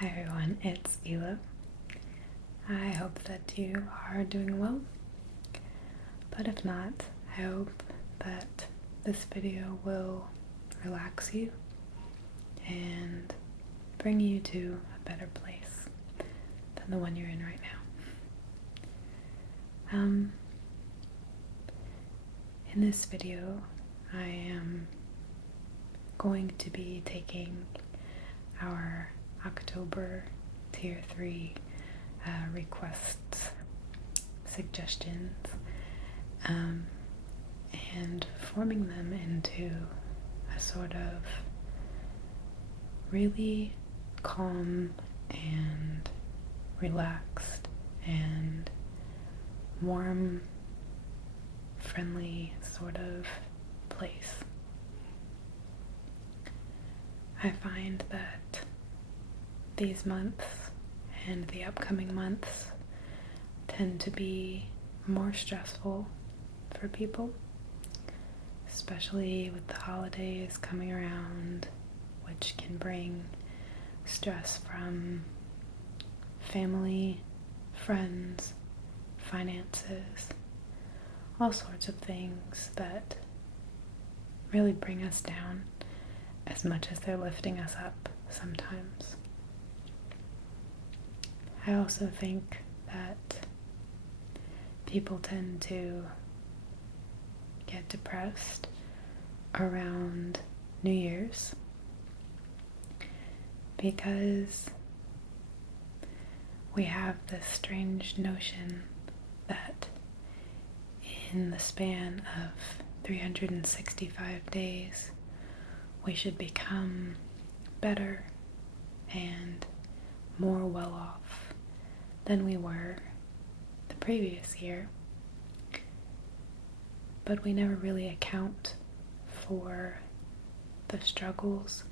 Hi everyone, it's Ela. I hope that you are doing well, but if not, I hope that this video will relax you and bring you to a better place than the one you're in right now. In this video, I am going to be taking our October Tier 3 requests, suggestions, and forming them into a sort of really calm and relaxed and warm, friendly sort of place. I find that these months and the upcoming months tend to be more stressful for people, especially with the holidays coming around, which can bring stress from family, friends, finances, all sorts of things that really bring us down as much as they're lifting us up sometimes. I also think that people tend to get depressed around New Year's because we have this strange notion that in the span of 365 days we should become better and more well off than we were the previous year, but we never really account for the struggles,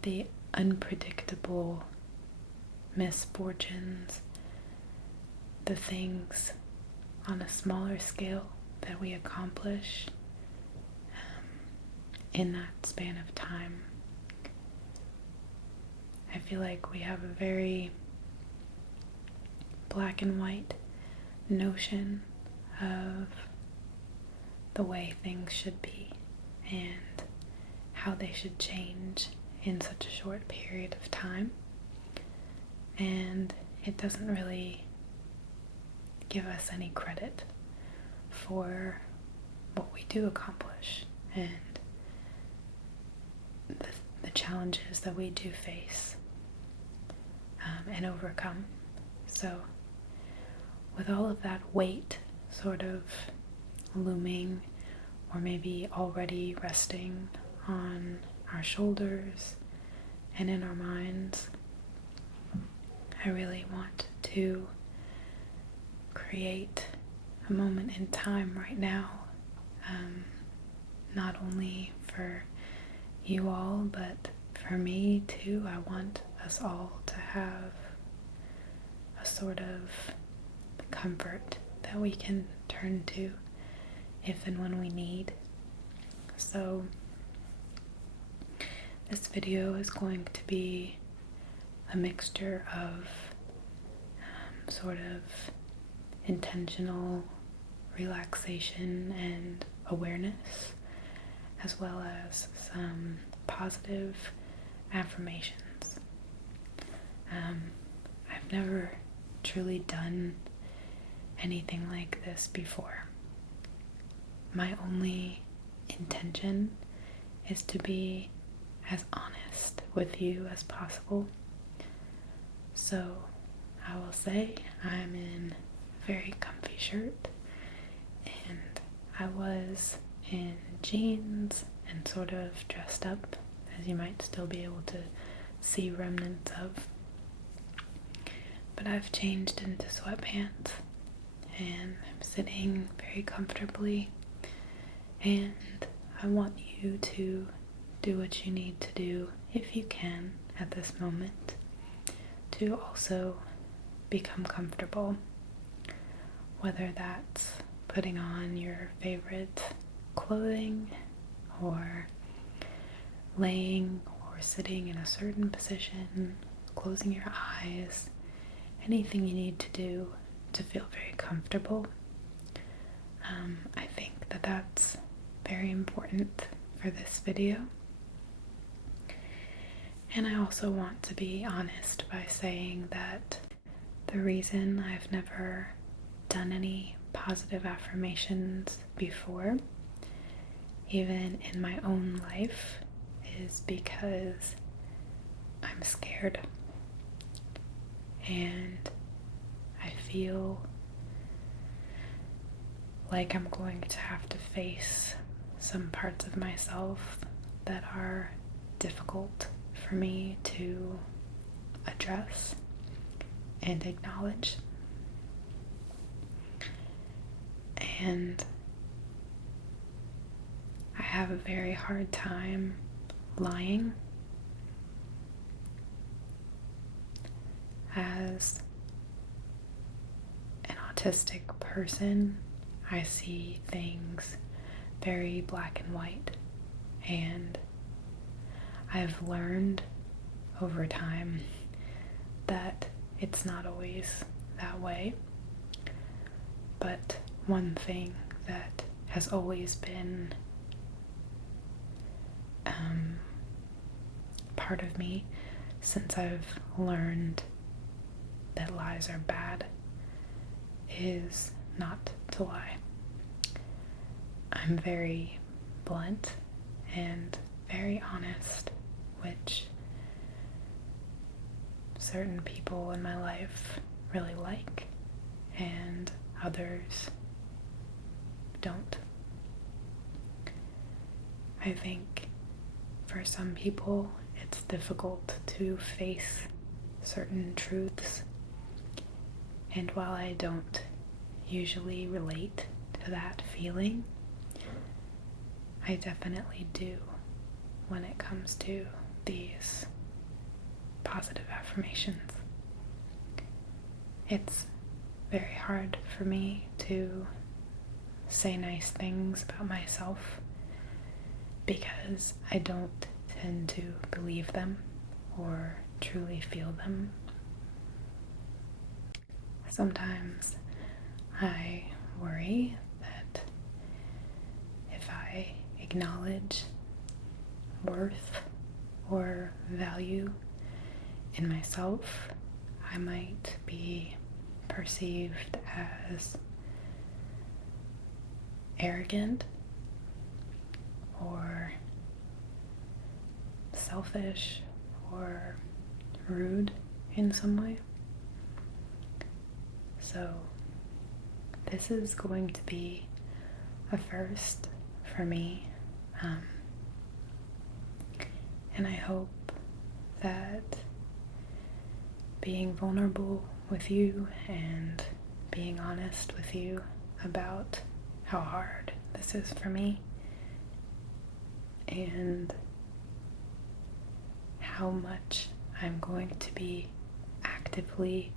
the unpredictable misfortunes, the things on a smaller scale that we accomplish in that span of time. I feel like we have a very black and white notion of the way things should be and how they should change in such a short period of time, and it doesn't really give us any credit for what we do accomplish and the challenges that we do face and overcome. So with all of that weight sort of looming or maybe already resting on our shoulders and in our minds, I really want to create a moment in time right now, not only for you all, but for me too. I want us all to have a sort of comfort that we can turn to if and when we need. So this video is going to be a mixture of sort of intentional relaxation and awareness, as well as some positive affirmations. I've never truly done anything like this before. My only intention is to be as honest with you as possible. So I will say I'm in a very comfy shirt, and I was in jeans and sort of dressed up, as you might still be able to see remnants of. But I've changed into sweatpants, and I'm sitting very comfortably, and I want you to do what you need to do, if you can, at this moment, to also become comfortable, whether that's putting on your favorite clothing or laying or or sitting in a certain position, closing your eyes, anything you need to do to feel very comfortable. I think that that's very important for this video. And I also want to be honest by saying that the reason I've never done any positive affirmations before, even in my own life, is because I'm scared. And I feel like I'm going to have to face some parts of myself that are difficult for me to address and acknowledge. And I have a very hard time lying. As an autistic person, I see things very black and white, and I've learned over time that it's not always that way. But one thing that has always been part of me since I've learned that lies are bad is not to lie. I'm very blunt and very honest, which certain people in my life really like, and others don't. I think for some people it's difficult to face certain truths, and while I don't usually relate to that feeling, I definitely do when it comes to these positive affirmations. It's very hard for me to say nice things about myself because I don't tend to believe them or truly feel them. Sometimes I worry that if I acknowledge worth or value in myself, I might be perceived as arrogant or selfish or rude in some way. So this is going to be a first for me, and I hope that being vulnerable with you and being honest with you about how hard this is for me and how much I'm going to be actively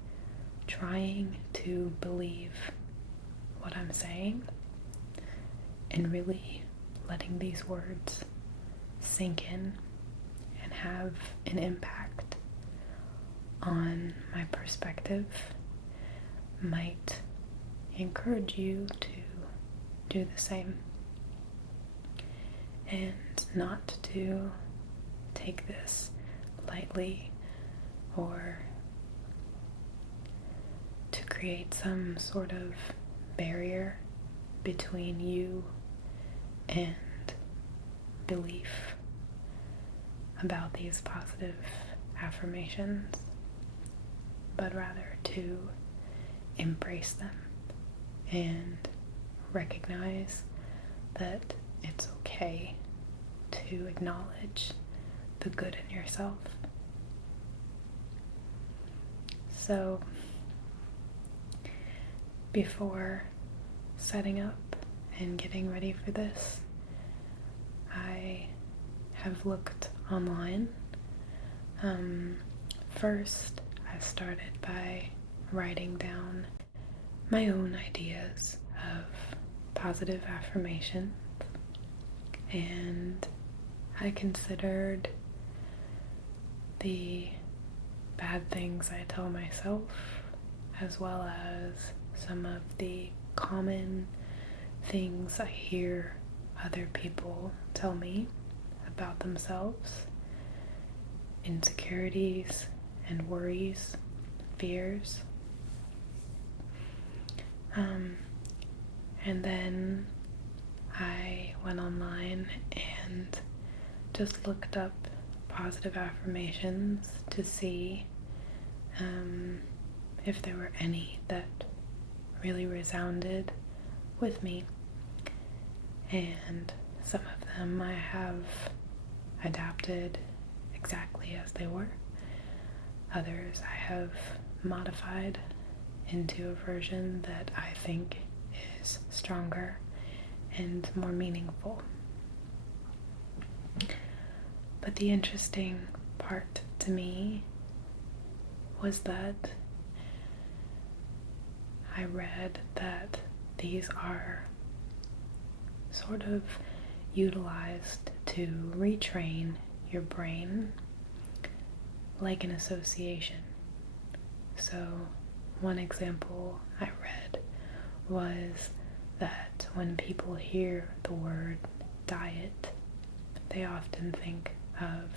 trying to believe what I'm saying and really letting these words sink in and have an impact on my perspective might encourage you to do the same and not to take this lightly or to create some sort of barrier between you and belief about these positive affirmations, but rather to embrace them and recognize that it's okay to acknowledge the good in yourself. So, before setting up and getting ready for this, I have looked online. First, I started by writing down my own ideas of positive affirmation, and I considered the bad things I tell myself, as well as some of the common things I hear other people tell me about themselves, insecurities and worries, fears. And then I went online and just looked up positive affirmations to see if there were any that really resounded with me. And some of them I have adapted exactly as they were. Others I have modified into a version that I think is stronger and more meaningful. But the interesting part to me was that I read that these are sort of utilized to retrain your brain like an association. So one example I read was that when people hear the word diet, they often think of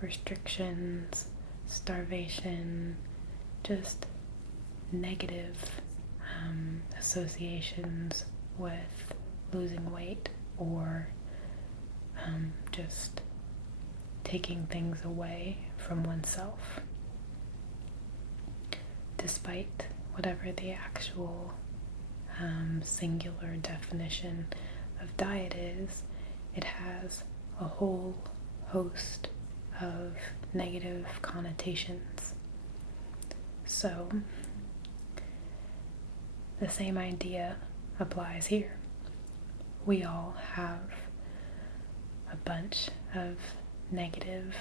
restrictions, starvation, just negative associations with losing weight or just taking things away from oneself. Despite whatever the actual singular definition of diet is, it has a whole host of negative connotations. So, the same idea applies here. We all have a bunch of negative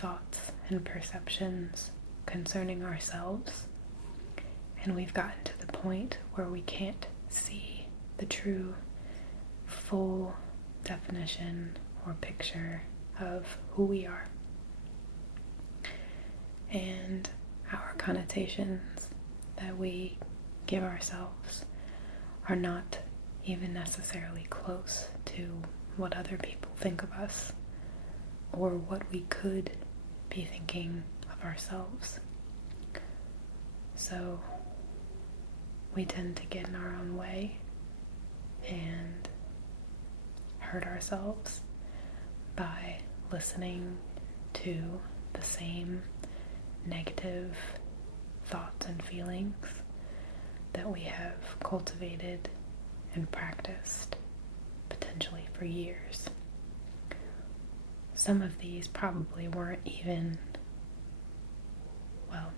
thoughts and perceptions concerning ourselves, and we've gotten to the point where we can't see the true, full definition or picture of who we are. And our connotations that we give ourselves are not even necessarily close to what other people think of us or what we could be thinking of ourselves. So we tend to get in our own way and hurt ourselves by listening to the same negative thoughts and feelings that we have cultivated and practiced potentially for years. Some of these probably weren't even, well,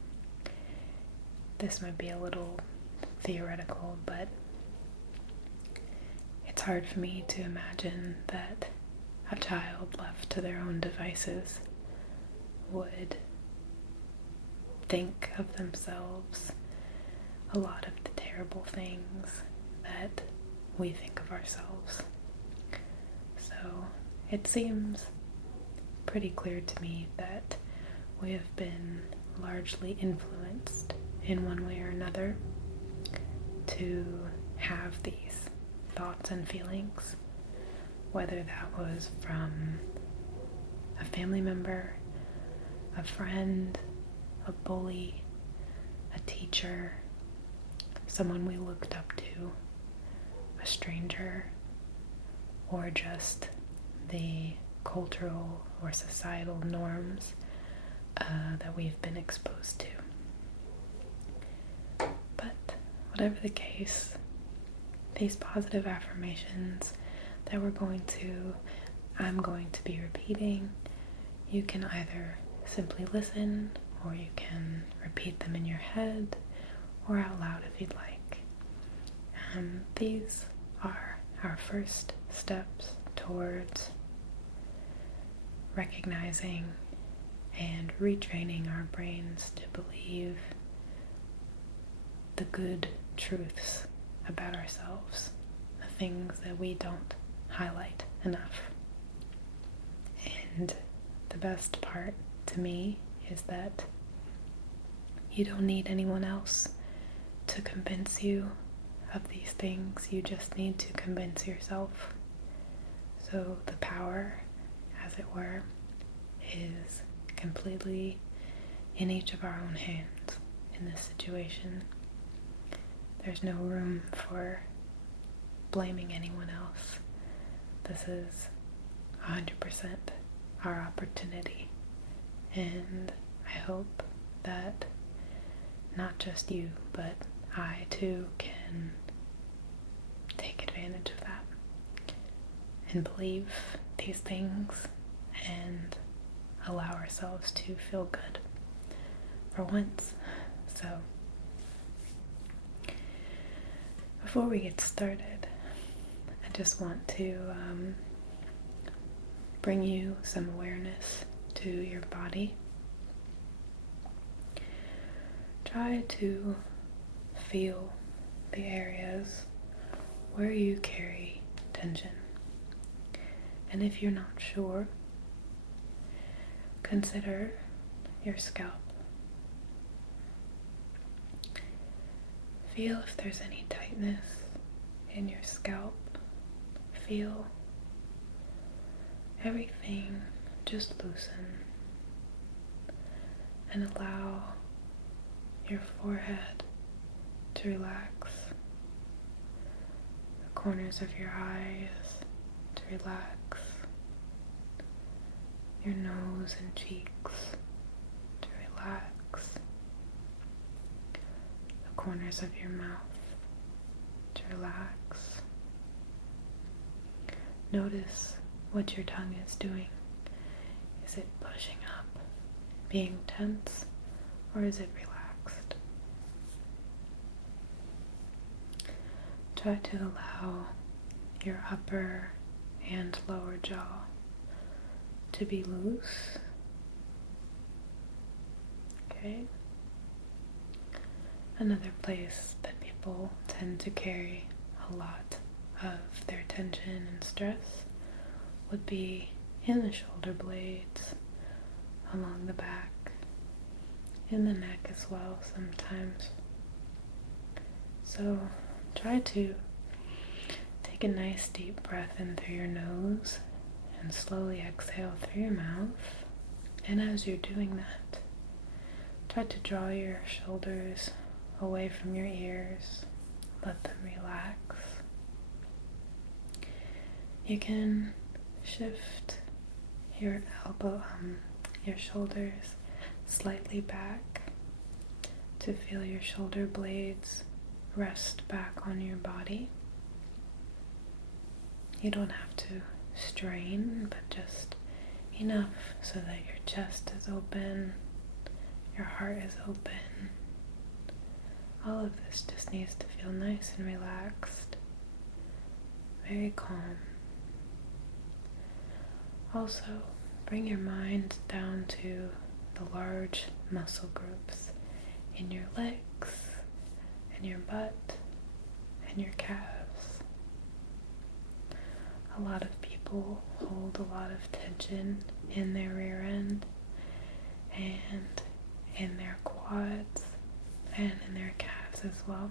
this might be a little theoretical, but it's hard for me to imagine that a child left to their own devices would think of themselves a lot of the terrible things that we think of ourselves. So it seems pretty clear to me that we have been largely influenced in one way or another to have these thoughts and feelings, whether that was from a family member, a friend, a bully, a teacher, someone we looked up to, a stranger, or just the cultural or societal norms that we've been exposed to. But whatever the case, these positive affirmations that I'm going to be repeating, you can either simply listen or you can repeat them in your head or out loud if you'd like. These are our first steps towards recognizing and retraining our brains to believe the good truths about ourselves, the things that we don't highlight enough. And the best part to me is that you don't need anyone else to convince you of these things. You just need to convince yourself. So the power, as it were, is completely in each of our own hands in this situation. There's no room for blaming anyone else. This is 100% our opportunity, and I hope that not just you, but I too can take advantage of that and believe these things and allow ourselves to feel good for once. So before we get started, I just want to bring you some awareness to your body. Try to feel the areas where you carry tension. And if you're not sure, consider your scalp. Feel if there's any tightness in your scalp. Feel everything just loosen and allow your forehead to relax, the corners of your eyes to relax, your nose and cheeks to relax, the corners of your mouth to relax. Notice what your tongue is doing. Is it pushing up, being tense, or is it relaxed? Try to allow your upper and lower jaw to be loose. Okay. Another place that people tend to carry a lot of their tension and stress would be in the shoulder blades, along the back, in the neck as well sometimes. So try to take a nice deep breath in through your nose and slowly exhale through your mouth. And as you're doing that, try to draw your shoulders away from your ears. Let them relax. You can shift your your shoulders slightly back to feel your shoulder blades rest back on your body. You don't have to strain, but just enough so that your chest is open, your heart is open. All of this just needs to feel nice and relaxed, very calm. Also, bring your mind down to the large muscle groups in your legs, and your butt, and your calves. A lot of people hold a lot of tension in their rear end, and in their quads, and in their calves as well.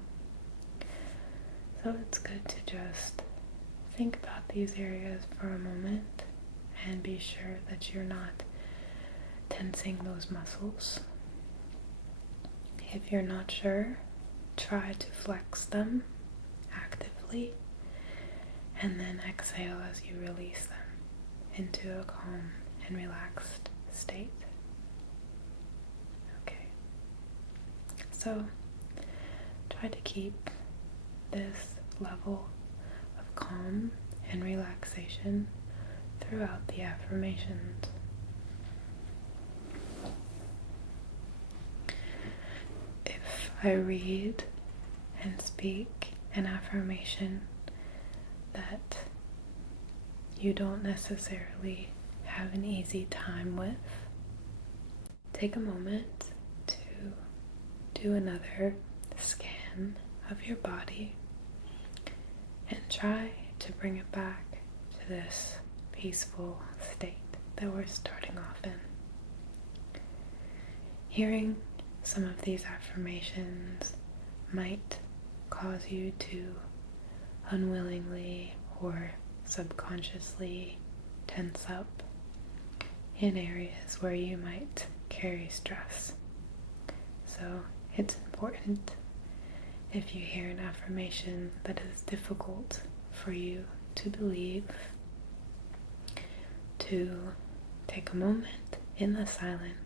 So it's good to just think about these areas for a moment and be sure that you're not tensing those muscles. If you're not sure, try to flex them actively and then exhale as you release them into a calm and relaxed state. Okay, so try to keep this level of calm and relaxation throughout the affirmations. If I read and speak an affirmation that you don't necessarily have an easy time with, take a moment to do another scan of your body and try to bring it back to this peaceful state that we're starting off in. Hearing some of these affirmations might cause you to unwillingly or subconsciously tense up in areas where you might carry stress. So it's important, if you hear an affirmation that is difficult for you to believe, to take a moment in the silence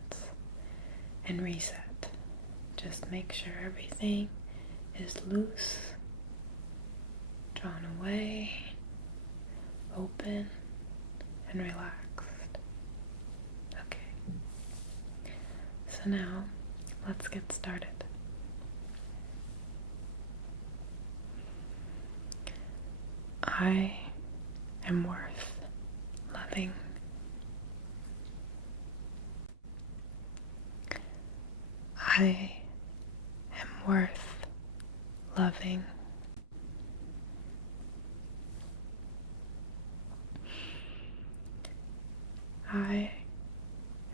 and reset. Just make sure everything is loose, drawn away, open, and relaxed. Okay. So now, let's get started. I am worth loving. I am worth loving. I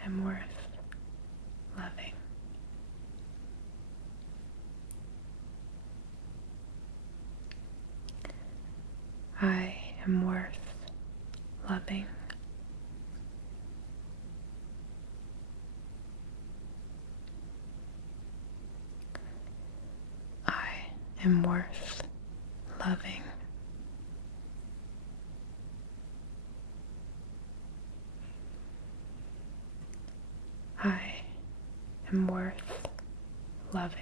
am worth loving. I am worth loving. I am worth loving. I am worth loving.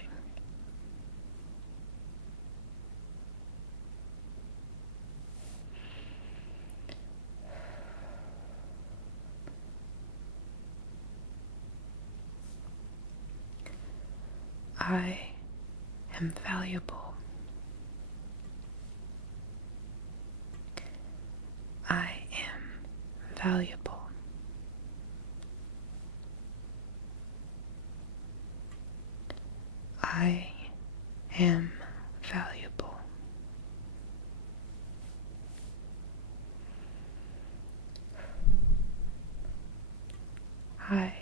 I am valuable. I am valuable. I am valuable. I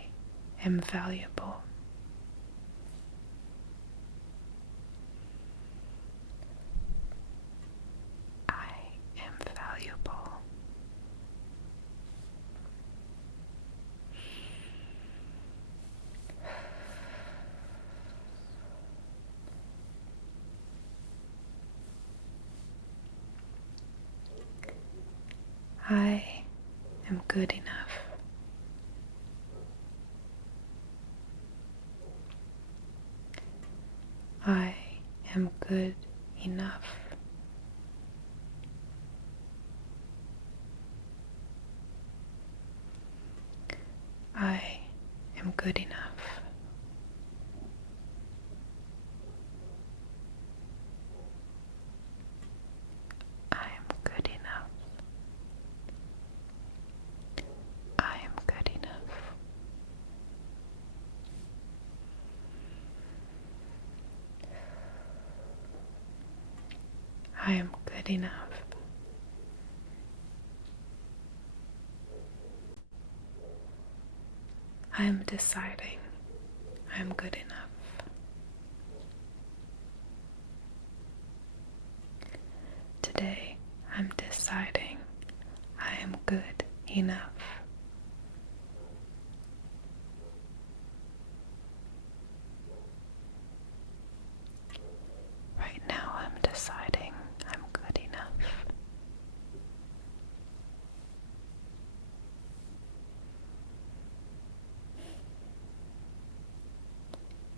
am valuable. I am valuable. I am good enough. I am good enough. I am good enough. I am good enough. I am good enough. I am good enough. I am deciding I am good enough. Today, I'm deciding I am good enough. Right now, I'm deciding I'm good enough.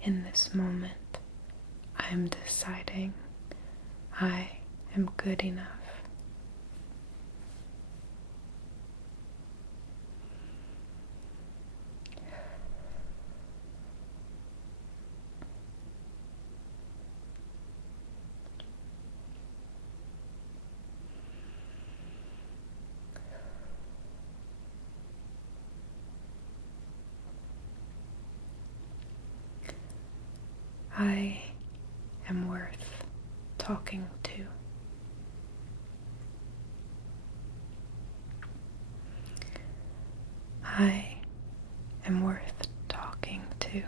In this moment, I'm deciding I am good enough. I am worth talking to. I am worth talking to.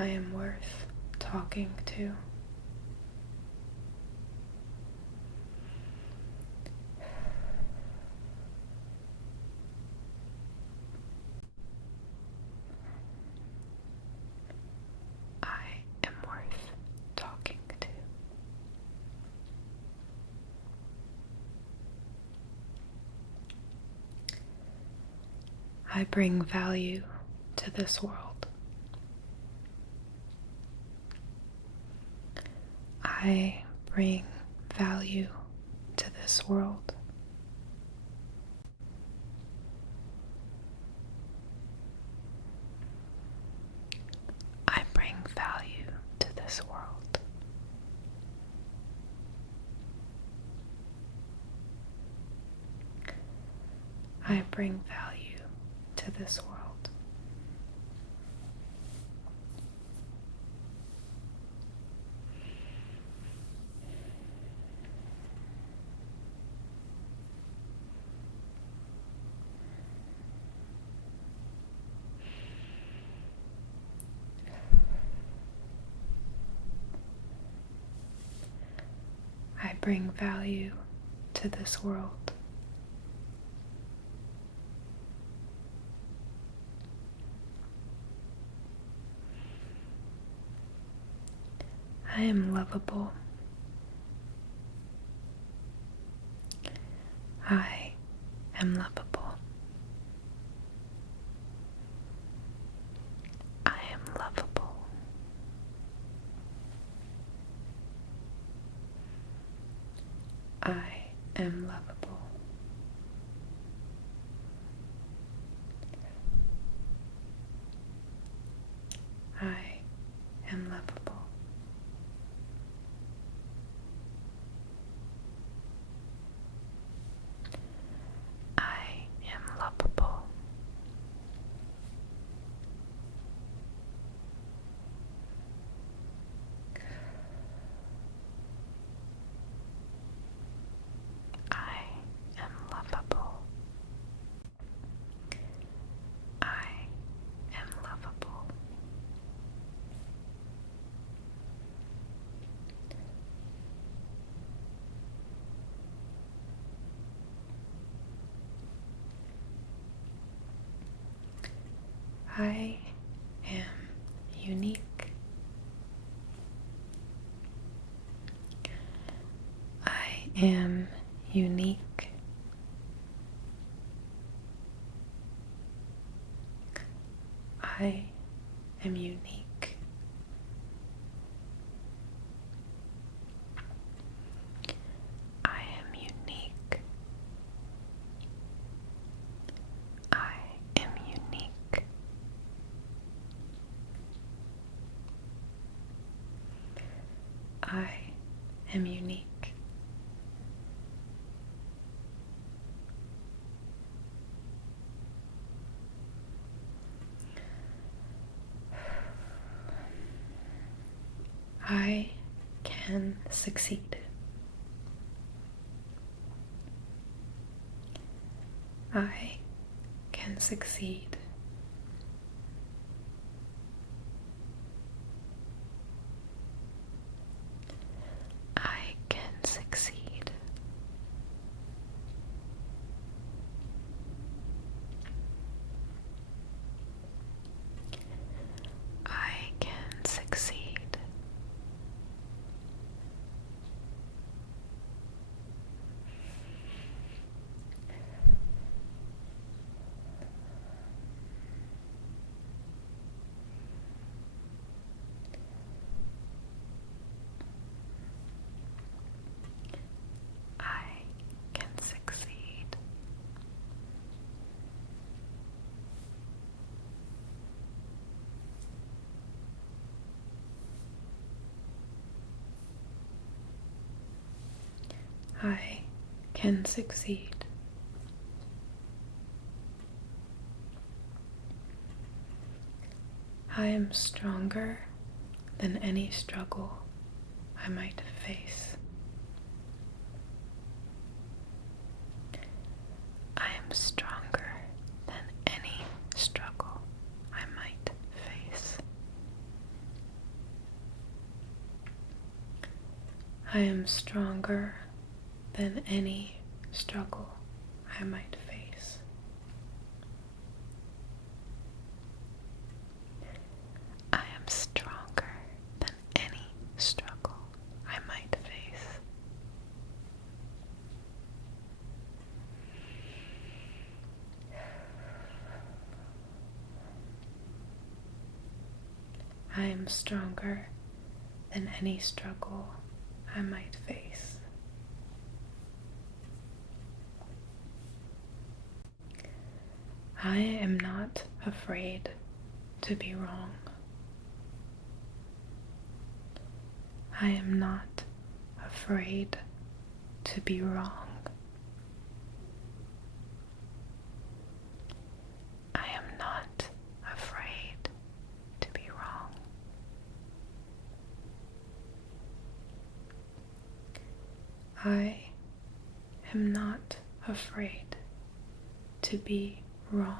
I am worth talking to. I am worth talking to. I bring value to this world. I bring value to this world. I bring value to this world. I bring value to this world. I bring value to this world. I am lovable. I am lovable. I am lovable. I am lovable. I am lovable. I am lovable. I am lovable. I am lovable. I am unique. I am unique. I am unique. I am unique. I am unique. I am unique. I can succeed. I can succeed. I can succeed. I can succeed. I can succeed. I can succeed. I am stronger than any struggle I might face. I am stronger than any struggle I might face. I am stronger than any struggle I might face. I am stronger than any struggle I might face. I am stronger than any struggle I might face. I am not afraid to be wrong. I am not afraid to be wrong. I am not afraid to be wrong. I am not afraid to be wrong.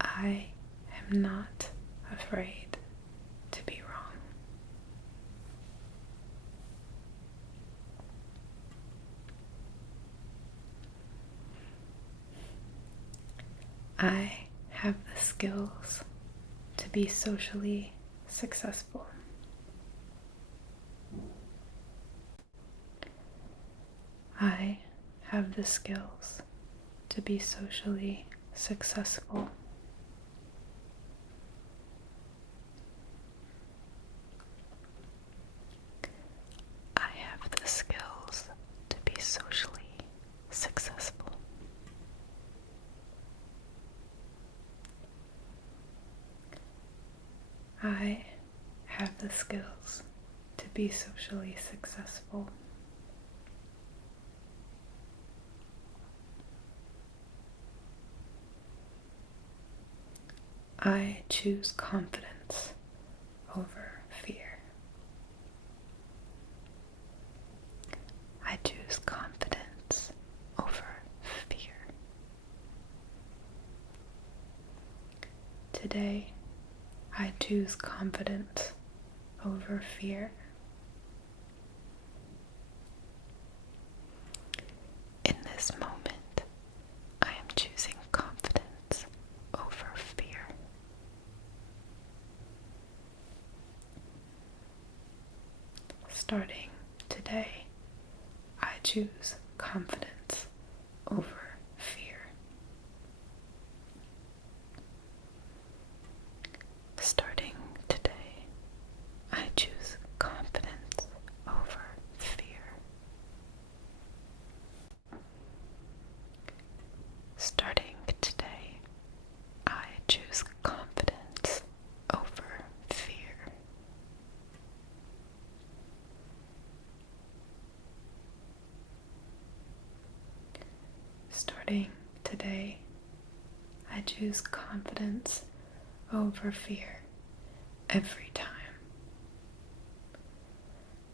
I am not afraid to be wrong. I have the skills to be socially successful. I have the skills to be socially successful. I have the skills to be socially successful. I have the skills to be socially successful. I choose confidence over fear. I choose confidence over fear. Today, I choose confidence over fear. In this moment, I am choosing confidence over fear. Starting today, I choose confidence over fear. Starting today, I choose confidence over fear. Starting today, I choose confidence over fear. Starting today, I choose confidence over fear every time.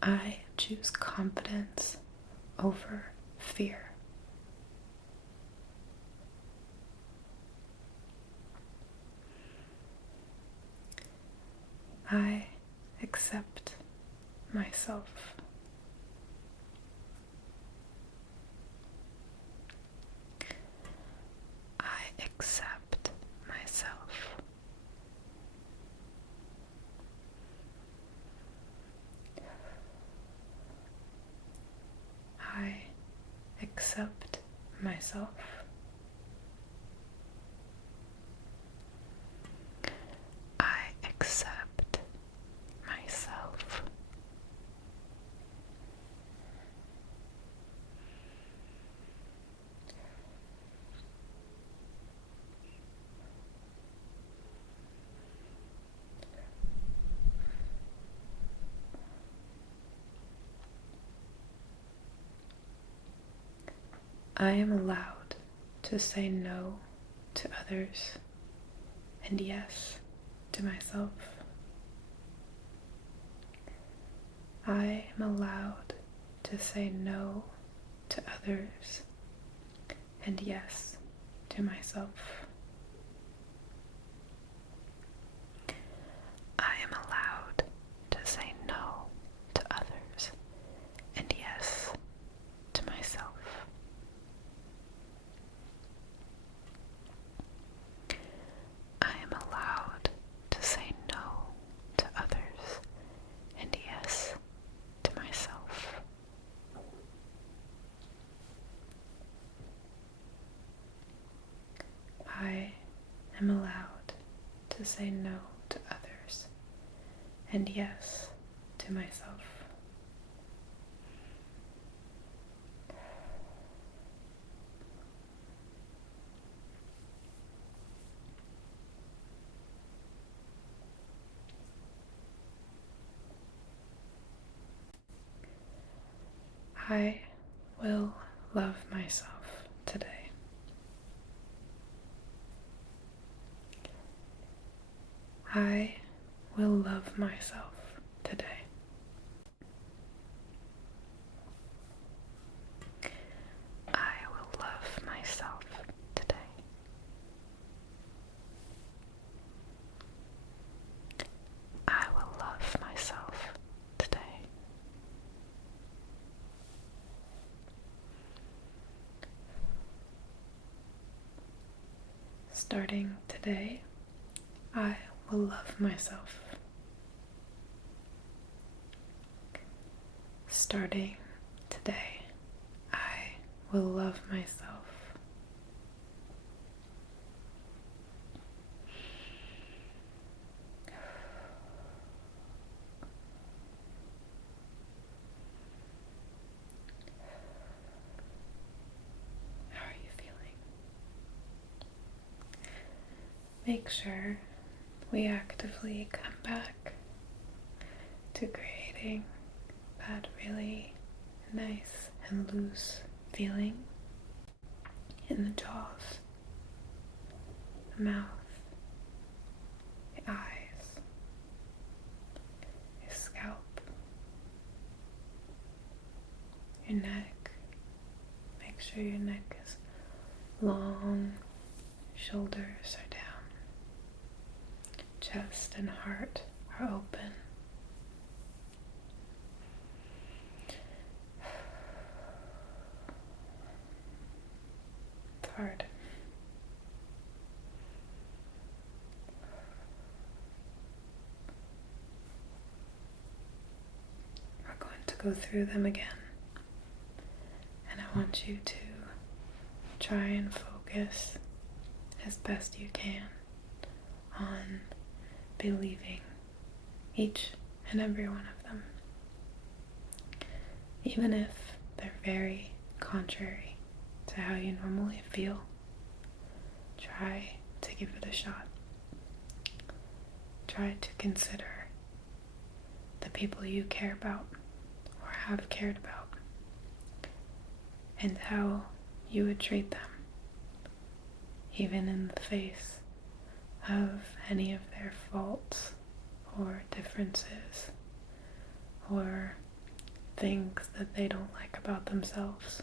I choose confidence over fear. I accept myself. I accept myself. I accept myself. I accept myself. I am allowed to say no to others and yes to myself. I am allowed to say no to others and yes to myself. I am allowed to say no to others and yes to myself. I am allowed to say no to others and yes to myself. I am allowed to say no to others and yes to myself. I will love myself today. I will love myself today. I will love myself today. I will love myself today. Starting today, I will love myself. Starting today, I will love myself. How are you feeling? Make sure we actively come back to creating that really nice and loose feeling in the jaws, the mouth, the eyes, your scalp, your neck. Make sure your neck is long, shoulders are down, chest and heart are open. It's hard. We're going to go through them again, and I want you to try and focus as best you can on believing each and every one of them, even if they're very contrary to how you normally feel. Try to give it a shot. Try to consider the people you care about or have cared about and how you would treat them, even in the face of any of their faults or differences or things that they don't like about themselves.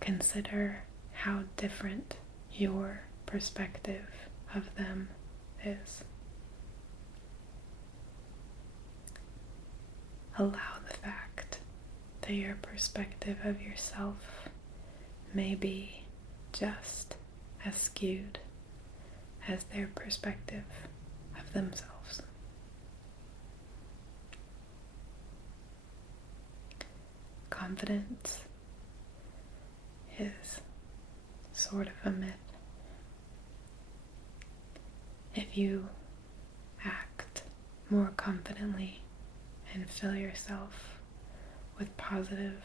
Consider how different your perspective of them is. Allow the fact that your perspective of yourself may be just as skewed as their perspective of themselves. Confidence is sort of a myth. If you act more confidently and fill yourself with positive,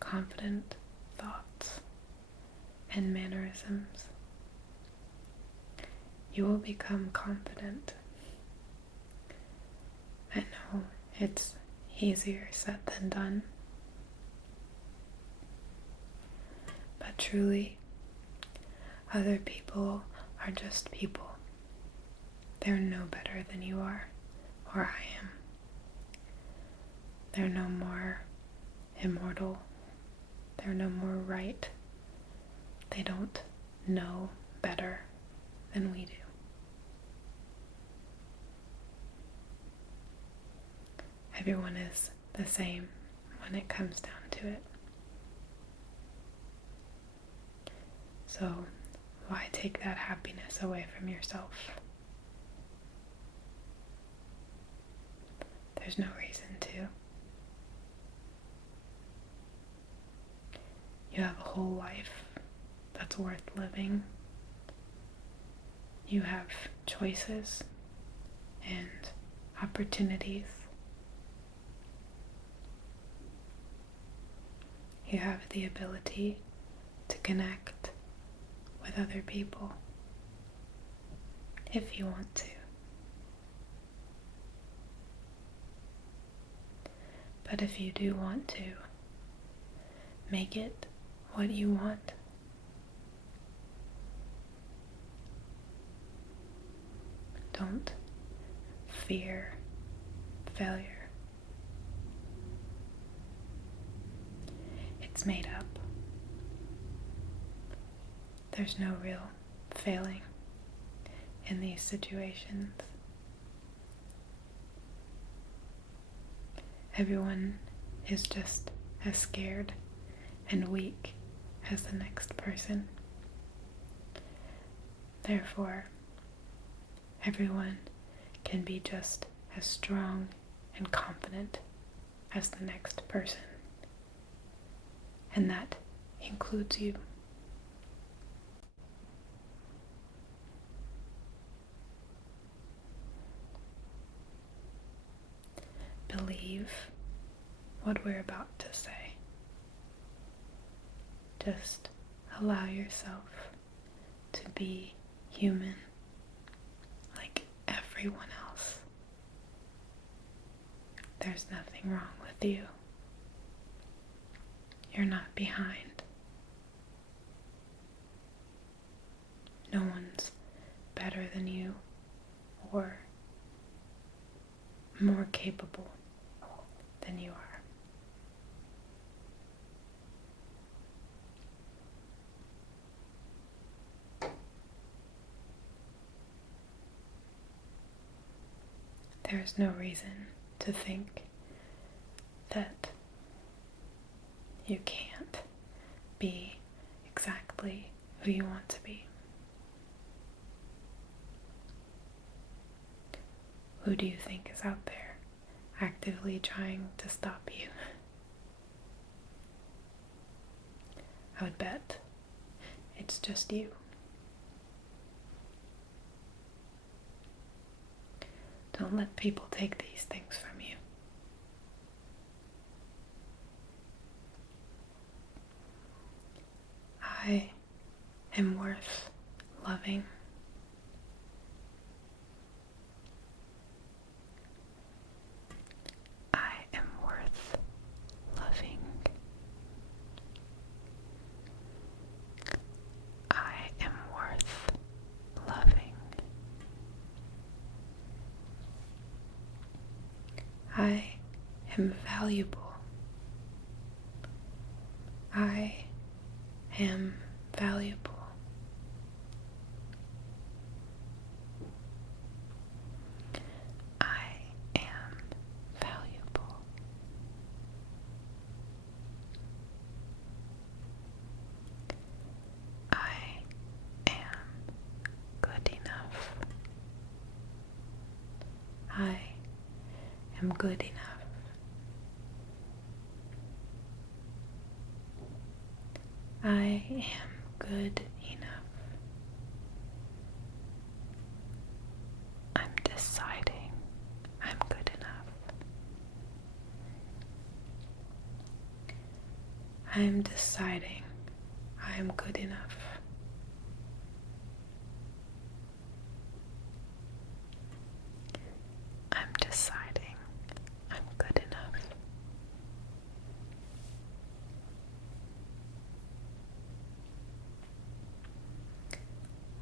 confident thoughts and mannerisms, you will become confident. I know it's easier said than done, but truly, other people are just people. They're no better than you are, or I am. They're no more immortal. They're no more right They don't know better than we do. Everyone is the same when it comes down to it. So why take that happiness away from yourself? There's no reason to. You have a whole life that's worth living. You have choices and opportunities. You have the ability to connect with other people if you want to. But if you do want to, make it what you want. Don't fear failure. It's made up. There's no real failing in these situations. Everyone is just as scared and weak as the next person. Therefore, everyone can be just as strong and confident as the next person. And that includes you. Believe what we're about to say. Just allow yourself to be human like everyone else. There's nothing wrong with you. You're not behind. No one's better than you or more capable than you are. There is no reason to think that you can't be exactly who you want to be. Who do you think is out there actively trying to stop you? I would bet it's just you. Don't let people take these things from you. I am worth loving. I am worth loving. I am worth loving. I am valuable. I am valuable. I am valuable. I am good enough. I am good enough. I am good enough. I'm deciding I'm good enough. I'm deciding I'm good enough. I'm deciding I'm good enough.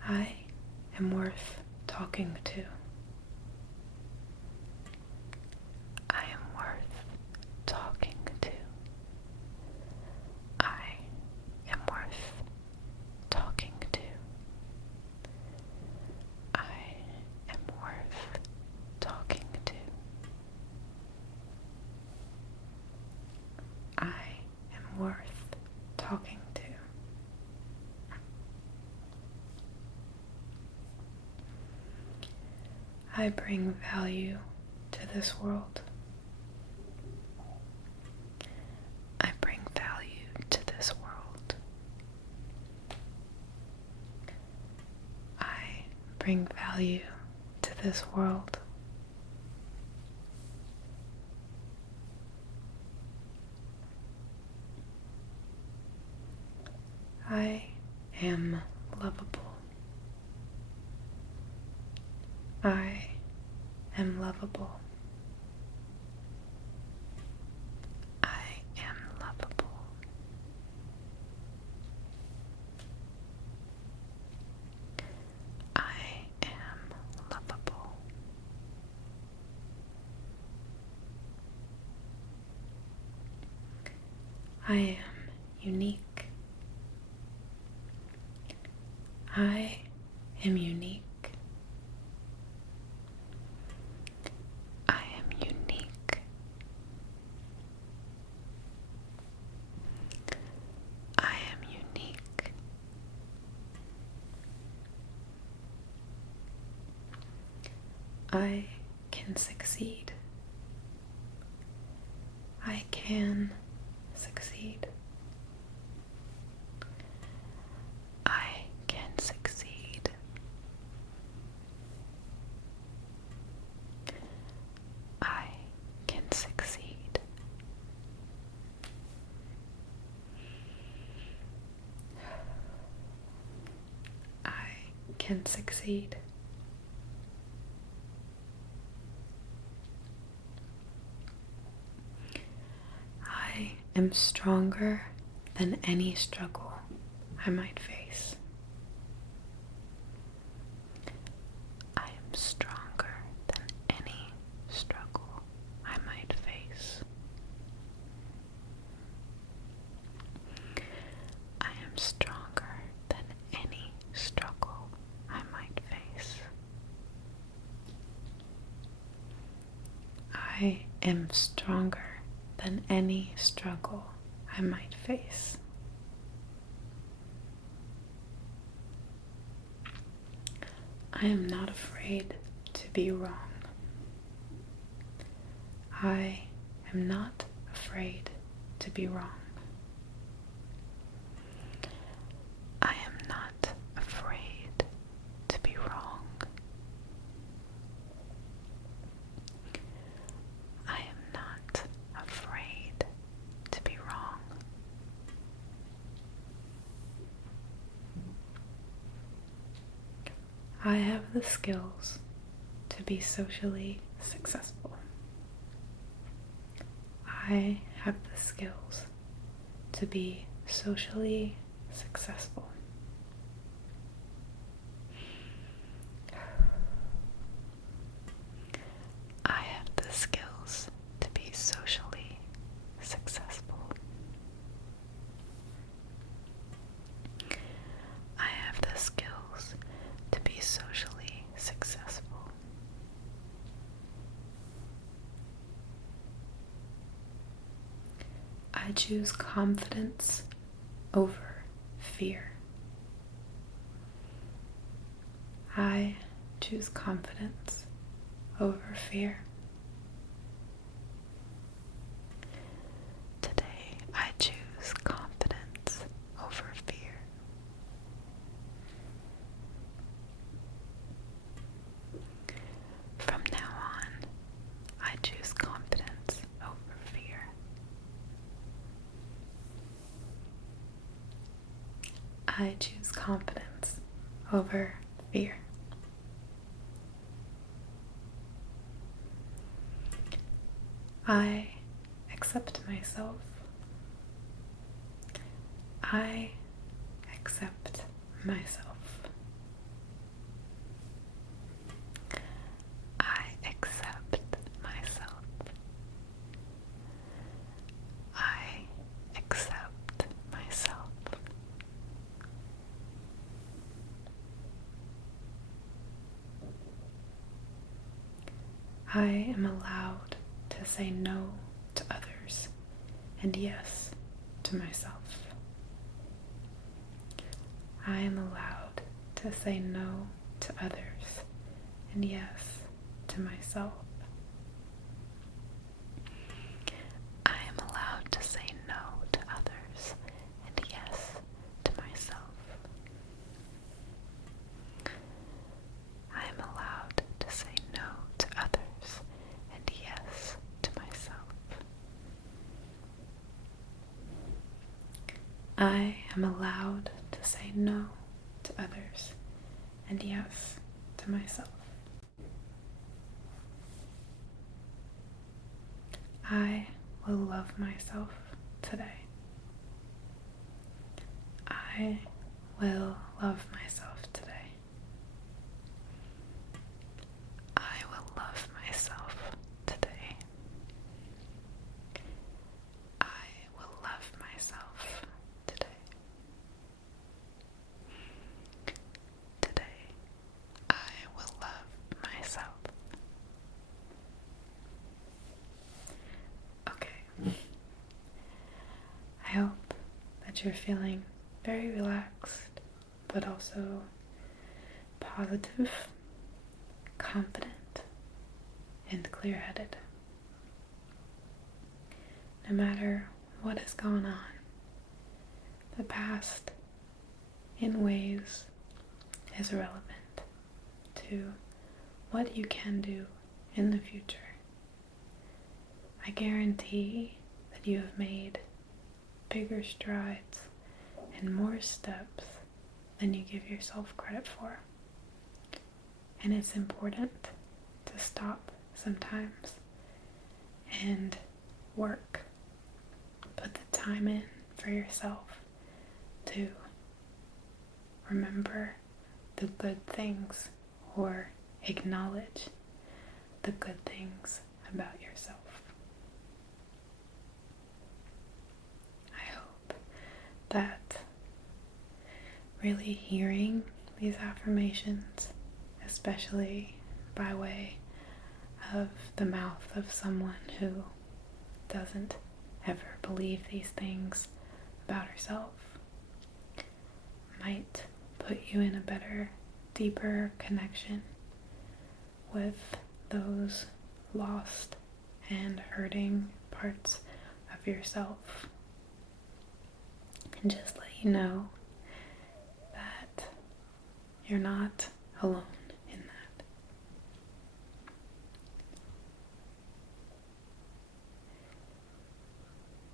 I am worth talking to. I am worth talking to. I am worth I bring value to this world. I bring value to this world. I bring value to this world. I am lovable. I am lovable. I am lovable. I am lovable. I am unique. I am unique. I am unique. I am unique. I can succeed. I can succeed. I can succeed. I can succeed. I can succeed. I am stronger than any struggle I might face. I am stronger than any struggle I might face. I am stronger than any struggle I might face. I am stronger than any struggle I might face. I am not afraid to be wrong. I am not afraid to be wrong. I am not afraid to be wrong. I am not afraid to be wrong. I have the skills to be socially successful. I have the skills to be socially successful. I have the skills to be socially successful. I have the skills to be socially successful. I choose confidence over fear. I choose confidence over fear. Today I choose confidence over fear. From now on, I choose confidence over fear. I choose confidence over fear. I accept myself. I accept myself. I accept myself. I accept myself. I am allowed to say no to others and yes to myself. I am allowed to say no to others and yes to myself. I am allowed to say no to others and yes to myself. I am allowed to say no to others and yes to myself. I am allowed to say no to others and yes to myself. I will love myself today. I will love myself today. I will love myself today. I will love myself today. Today, I will love myself. Okay. I hope that you're feeling very relaxed, but also positive, confident, and clear-headed. No matter what is going on, the past, in ways, is irrelevant to what you can do in the future. I guarantee that you have made bigger strides and more steps than you give yourself credit for. And it's important to stop sometimes and work. Put the time in for yourself to remember the good things or acknowledge the good things about yourself. I hope that really hearing these affirmations, especially by way of the mouth of someone who doesn't ever believe these things about herself, might put you in a better, deeper connection with those lost and hurting parts of yourself. And just let you know that you're not alone in that.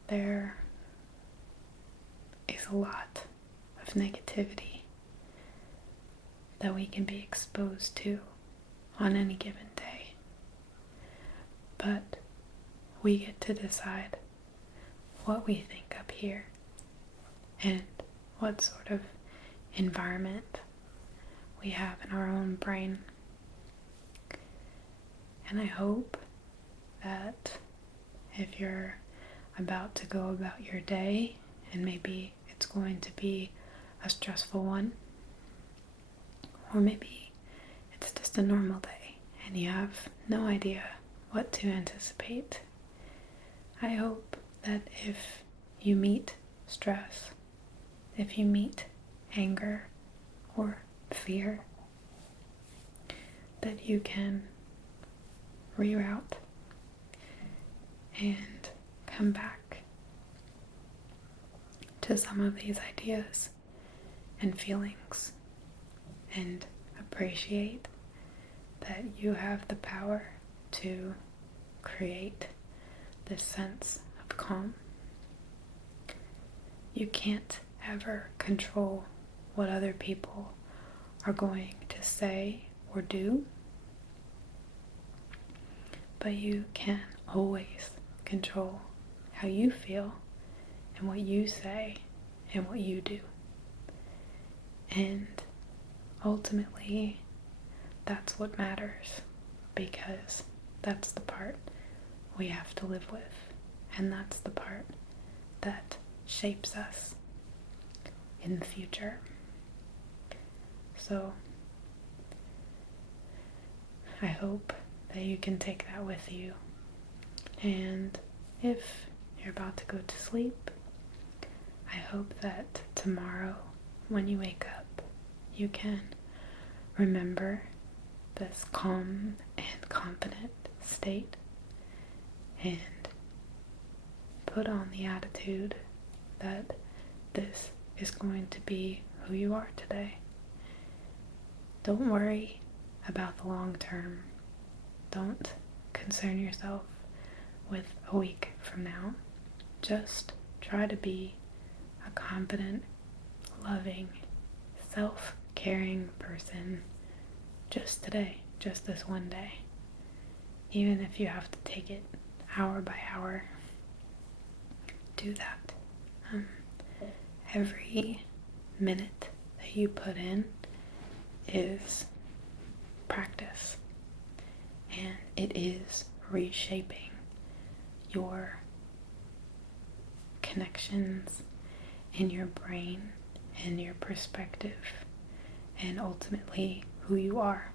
There is a lot of negativity that we can be exposed to on any given day. But we get to decide what we think up here and what sort of environment we have in our own brain. And I hope that if you're about to go about your day, and maybe it's going to be a stressful one, or maybe it's just a normal day and you have no idea what to anticipate, I hope that if you meet stress, if you meet anger or fear, that you can reroute and come back to some of these ideas and feelings and appreciate that you have the power to create this sense of calm. You can't ever control what other people are going to say or do, but you can always control how you feel and what you say and what you do. And ultimately, that's what matters, because that's the part we have to live with, and that's the part that shapes us in the future. So I hope that you can take that with you, and if you're about to go to sleep, I hope that tomorrow when you wake up, you can remember this calm and confident state and put on the attitude that this is going to be who you are today. Don't worry about the long term. Don't concern yourself with a week from now. Just try to be a confident, loving, self-caring person just today, just this one day. Even if you have to take it hour by hour, do that. Every minute that you put in is practice, and it is reshaping your connections in your brain and your perspective, and ultimately who you are.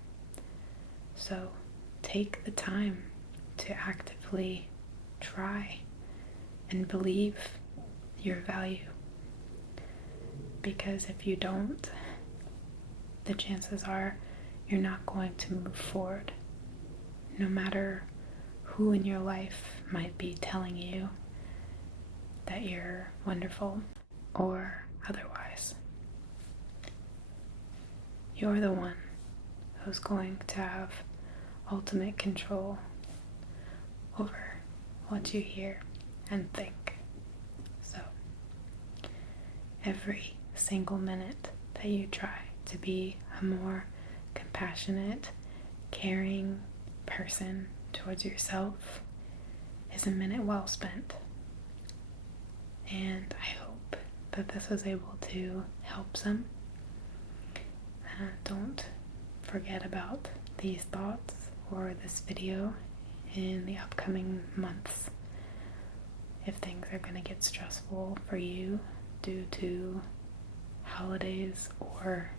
So take the time to actively try and believe your value, because if you don't, the chances are you're not going to move forward, no matter who in your life might be telling you that you're wonderful or otherwise. You're the one who's going to have ultimate control over what you hear and think. So, every single minute that you try to be a more compassionate, caring person towards yourself is a minute well spent. And I hope that this was able to help some. Don't forget about these thoughts or this video in the upcoming months. If things are going to get stressful for you due to holidays or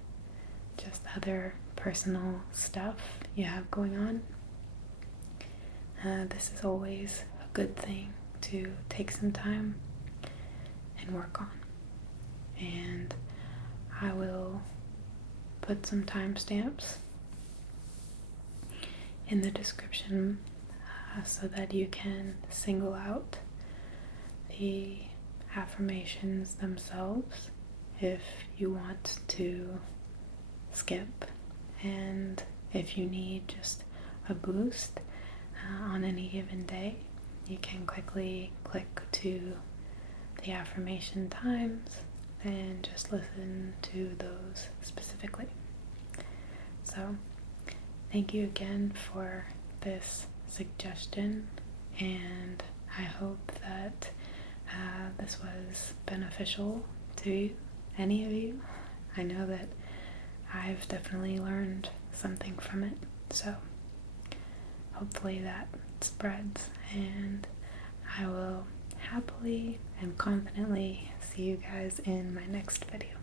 just other personal stuff you have going on, this is always a good thing to take some time and work on. And I will put some timestamps in the description so that you can single out the affirmations themselves if you want to skip, and if you need just a boost on any given day, you can quickly click to the affirmation times and just listen to those specifically. So thank you again for this suggestion, and I hope that this was beneficial to you, any of you. I know that I've definitely learned something from it, so hopefully that spreads, and I will happily and confidently see you guys in my next video.